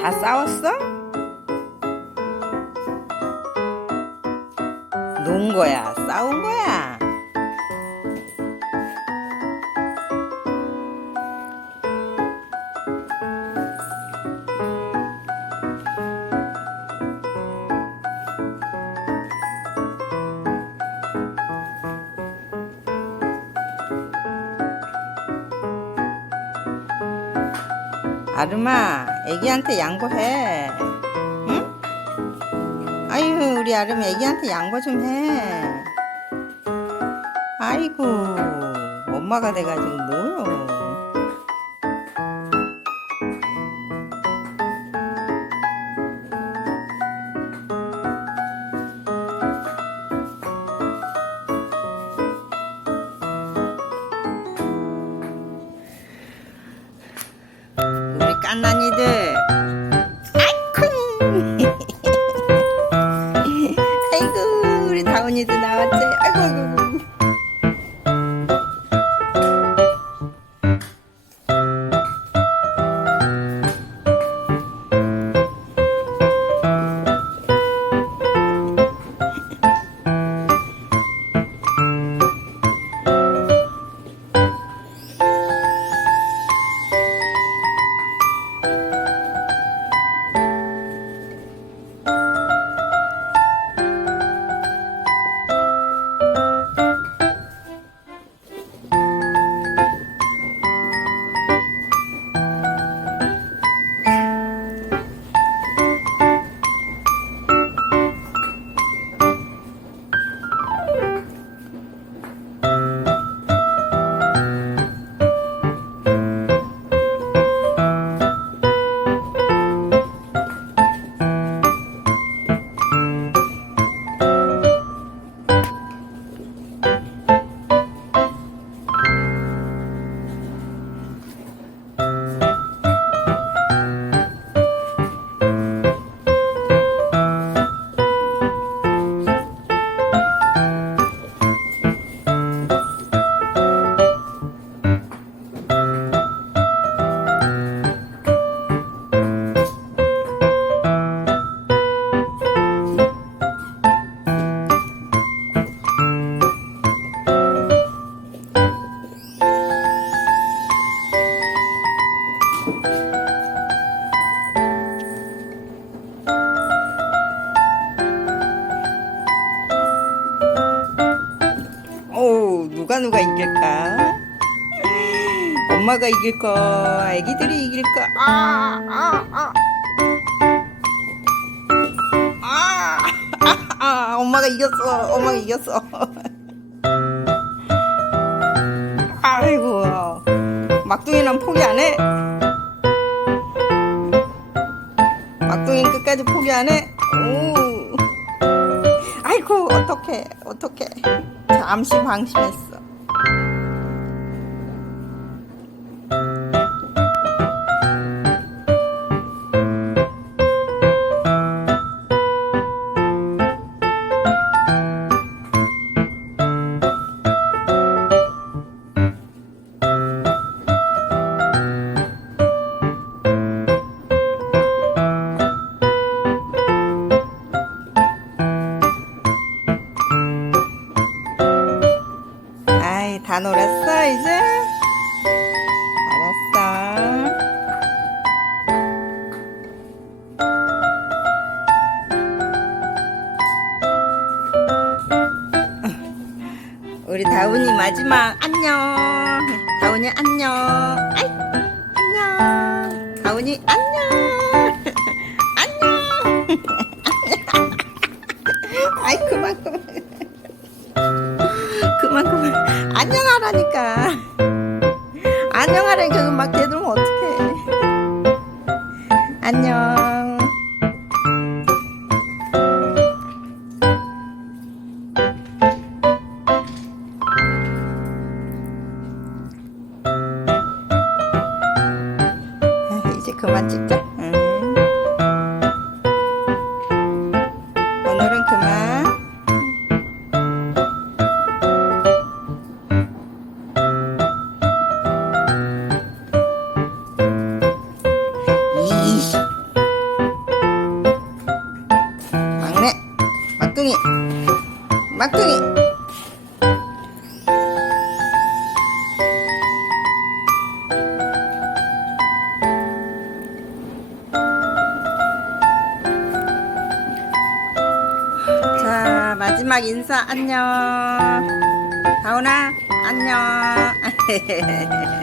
다 싸웠어? 논 거야? 싸운 거야? 아름아, 애기한테 양보해. 응? 아유, 우리 아름 애기한테 양보 좀 해. 아이고, 엄마가 돼가지고 뭐요? 깐난이들. 오, 누가 누가 이길까? 엄마가 이길까? 애기들이 이길까? 아, 아, 아. 아, 아, 아, 엄마가 이겼어. 엄마가 이겼어. 아이고, 막둥이는 포기 안 해? 끝까지 포기 안 해? 오. 아이고, 어떡해, 어떡해. 잠시 방심했어. 마지막 안녕. 다운이 안녕. 아이, 안녕. 다운이 안녕. 안녕. 아이, 그만, 그만. 그만 그만 안녕하라니까 안녕하라니까 막 대들면 어떡해 안녕 오늘은 그만. 이씨. 막내, 막둥이, 막둥이. 마지막 인사. 안녕. 다운아 안녕